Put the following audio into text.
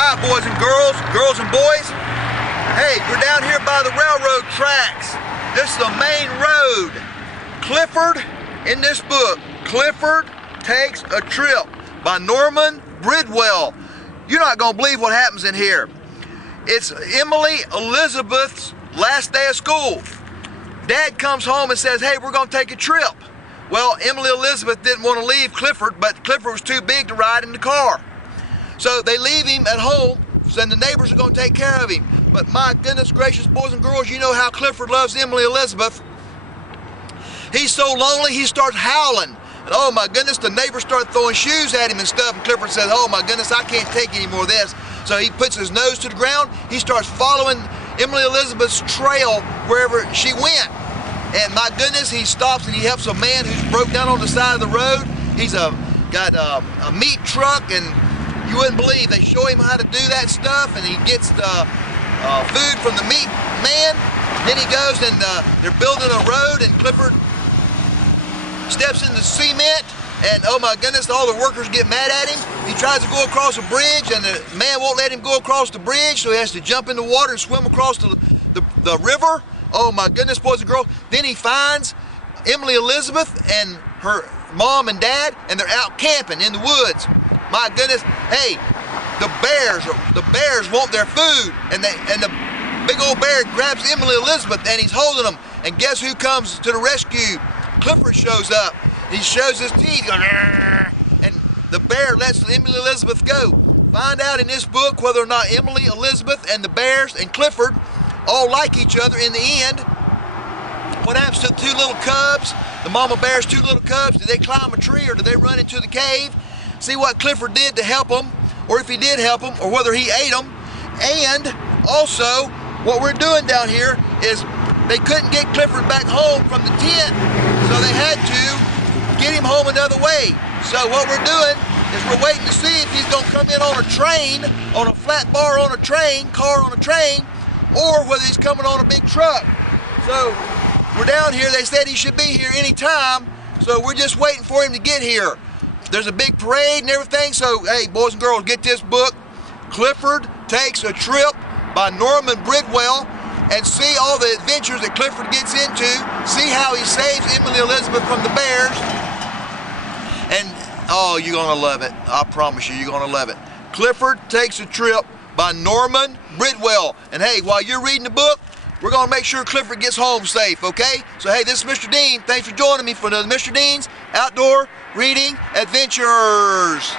Hi, boys and girls and boys. Hey, we're down here by the railroad tracks. This is the main road. Clifford, in this book, Clifford Takes a Trip by Norman Bridwell. You're not going to believe what happens in here. It's Emily Elizabeth's last day of school. Dad comes home and says, hey, we're going to take a trip. Well, Emily Elizabeth didn't want to leave Clifford, but Clifford was too big to ride in the car. So they leave him at home, and the neighbors are going to take care of him. But my goodness gracious, boys and girls, you know how Clifford loves Emily Elizabeth. He's so lonely, he starts howling. And oh my goodness, the neighbors start throwing shoes at him and stuff, and Clifford says, oh my goodness, I can't take any more of this. So he puts his nose to the ground, he starts following Emily Elizabeth's trail wherever she went. And my goodness, he stops and he helps a man who's broke down on the side of the road. He's got a meat truck, and you wouldn't believe, they show him how to do that stuff, and he gets the food from the meat man. Then he goes and they're building a road, and Clifford steps in the cement, and oh my goodness, all the workers get mad at him. He tries to go across a bridge, and the man won't let him go across the bridge, so he has to jump in the water and swim across the river. Oh my goodness, boys and girls. Then he finds Emily Elizabeth and her mom and dad, and they're out camping in the woods. My goodness, hey, the bears want their food, and the big old bear grabs Emily Elizabeth, and he's holding them. And guess who comes to the rescue? Clifford shows up. He shows his teeth, going, and the bear lets Emily Elizabeth go. Find out in this book whether or not Emily Elizabeth and the bears and Clifford all like each other in the end. What happens to the two little cubs? The mama bear's two little cubs, did they climb a tree or did they run into the cave? See what Clifford did to help them, or if he did help them, or whether he ate them. And also, what we're doing down here is they couldn't get Clifford back home from the tent, so they had to get him home another way. So what we're doing is we're waiting to see if he's going to come in on a train, on a flat bar on a train, car on a train, or whether he's coming on a big truck. So we're down here. They said he should be here anytime, so we're just waiting for him to get here. There's a big parade and everything, so hey, boys and girls, get this book, Clifford Takes a Trip by Norman Bridwell, and see all the adventures that Clifford gets into. See how he saves Emily Elizabeth from the bears. And oh, you're gonna love it. I promise you, you're gonna love it. Clifford Takes a Trip by Norman Bridwell. And hey, while you're reading the book, we're gonna make sure Clifford gets home safe, okay? So hey, this is Mr. Dean. Thanks for joining me for the Mr. Dean's Outdoor Reading Adventures.